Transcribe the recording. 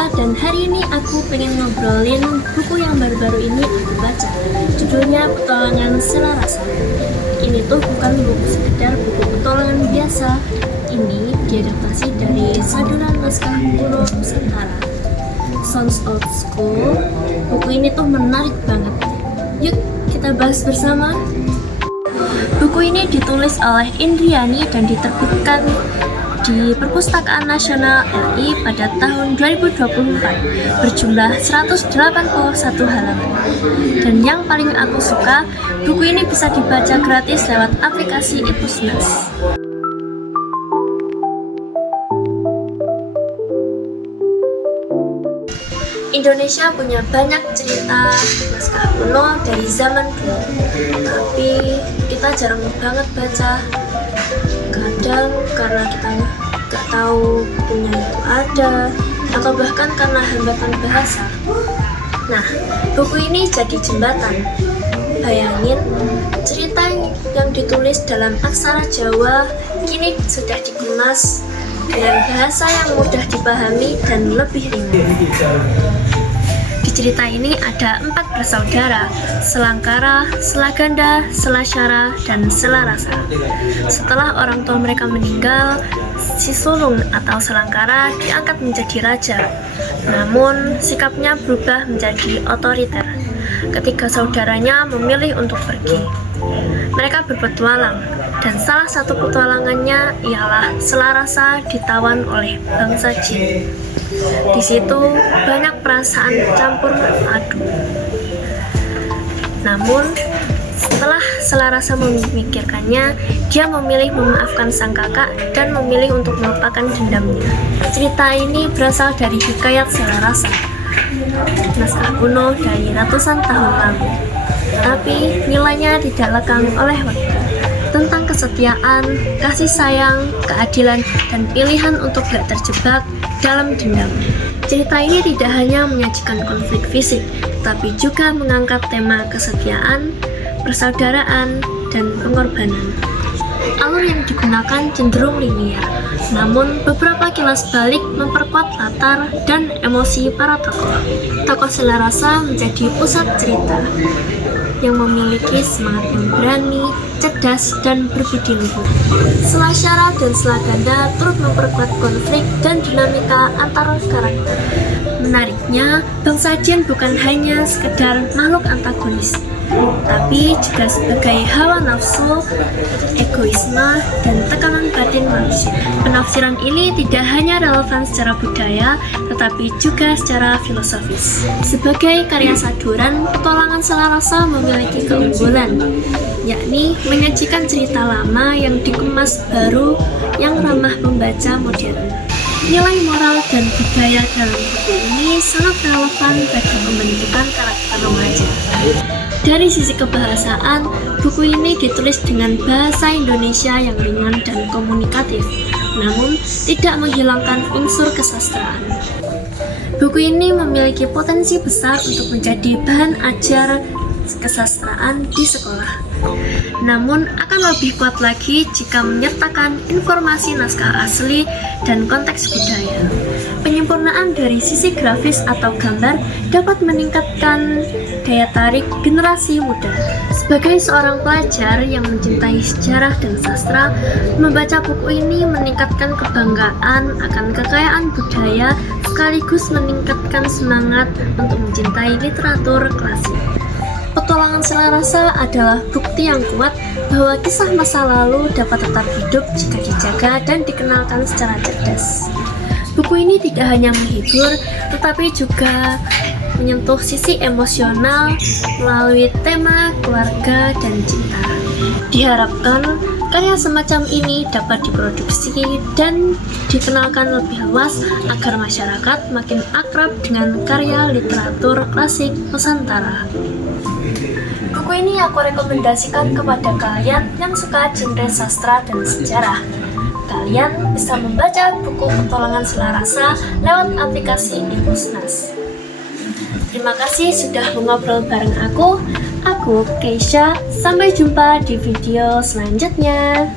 Keisha, dan hari ini aku pengen ngobrolin buku yang baru-baru ini aku baca. Judulnya Petualangan Selarasa. Ini tuh bukan buku sekedar buku petualangan biasa. Ini diadaptasi dari saduran naskah kuno Nusantara, Sounds Old School. Buku ini tuh menarik banget. Yuk kita bahas bersama. Buku ini ditulis oleh Indriani dan diterbitkan di Perpustakaan Nasional RI pada tahun 2024, berjumlah 181 halaman. Dan yang paling aku suka, buku ini bisa dibaca gratis lewat aplikasi e-Pusnas. Indonesia punya banyak cerita naskah kuno dari zaman dulu, tapi kita jarang banget baca. Kadang karena kita nggak tahu bukunya itu ada, atau bahkan karena hambatan bahasa. Nah, buku ini jadi jembatan. Bayangin, cerita yang ditulis dalam aksara Jawa kini sudah dikemas dengan bahasa yang mudah dipahami dan lebih ringan. Di cerita ini ada 4 bersaudara, Selangkara, Selaganda, Selasyara, dan Selarasa. Setelah orang tua mereka meninggal, si sulung atau Selangkara diangkat menjadi raja. Namun, sikapnya berubah menjadi otoriter ketika saudaranya memilih untuk pergi. Mereka berpetualang, dan salah satu petualangannya ialah Selarasa ditawan oleh bangsa jin. Di situ banyak perasaan campur aduk. Namun, setelah Selarasa memikirkannya, dia memilih memaafkan sang kakak dan memilih untuk melupakan dendamnya. Cerita ini berasal dari hikayat Selarasa, naskah kuno dari ratusan tahun lalu. Tapi nilainya tidak lekang oleh waktu. Tentang kesetiaan, kasih sayang, keadilan, dan pilihan untuk gak terjebak dalam dendam. Cerita ini tidak hanya menyajikan konflik fisik, tapi juga mengangkat tema kesetiaan, persaudaraan, dan pengorbanan. Alur yang digunakan cenderung linear, namun beberapa kilas balik memperkuat latar dan emosi para tokoh. Tokoh Selarasa menjadi pusat cerita, yang memiliki semangat yang berani, cerdas, dan berbudi luhur. Selasyara dan Selaganda turut memperkuat konflik dan dinamika antar karakter. Menariknya, bangsa jin bukan hanya sekedar makhluk antagonis, tapi juga sebagai hawa nafsu, egoisme, dan tekanan batin manusia. Penafsiran ini tidak hanya relevan secara budaya, tetapi juga secara filosofis. Sebagai karya saduran, Petualangan Selarasa memiliki keunggulan, yakni menyajikan cerita lama yang dikemas baru yang ramah pembaca modern. Nilai moral dan budaya dalam buku ini sangat relevan bagi pembentukan karakter remaja. Dari sisi kebahasaan, buku ini ditulis dengan bahasa Indonesia yang ringan dan komunikatif, namun tidak menghilangkan unsur kesastraan. Buku ini memiliki potensi besar untuk menjadi bahan ajar kesastraan di sekolah. Namun akan lebih kuat lagi jika menyertakan informasi naskah asli dan konteks budaya. Penyempurnaan dari sisi grafis atau gambar dapat meningkatkan daya tarik generasi muda. Sebagai seorang pelajar yang mencintai sejarah dan sastra, membaca buku ini meningkatkan kebanggaan akan kekayaan budaya sekaligus meningkatkan semangat untuk mencintai literatur klasik. Petualangan Selarasa adalah bukti yang kuat bahwa kisah masa lalu dapat tetap hidup jika dijaga dan dikenalkan secara cerdas. Buku ini tidak hanya menghibur, tetapi juga menyentuh sisi emosional melalui tema keluarga dan cinta. Diharapkan karya semacam ini dapat diproduksi dan dikenalkan lebih luas agar masyarakat makin akrab dengan karya literatur klasik Nusantara. Buku ini aku rekomendasikan kepada kalian yang suka genre sastra dan sejarah. Kalian bisa membaca buku Petualangan Selarasa lewat aplikasi e-Pusnas. Terima kasih sudah mengobrol bareng aku. Aku Keisha. Sampai jumpa di video selanjutnya.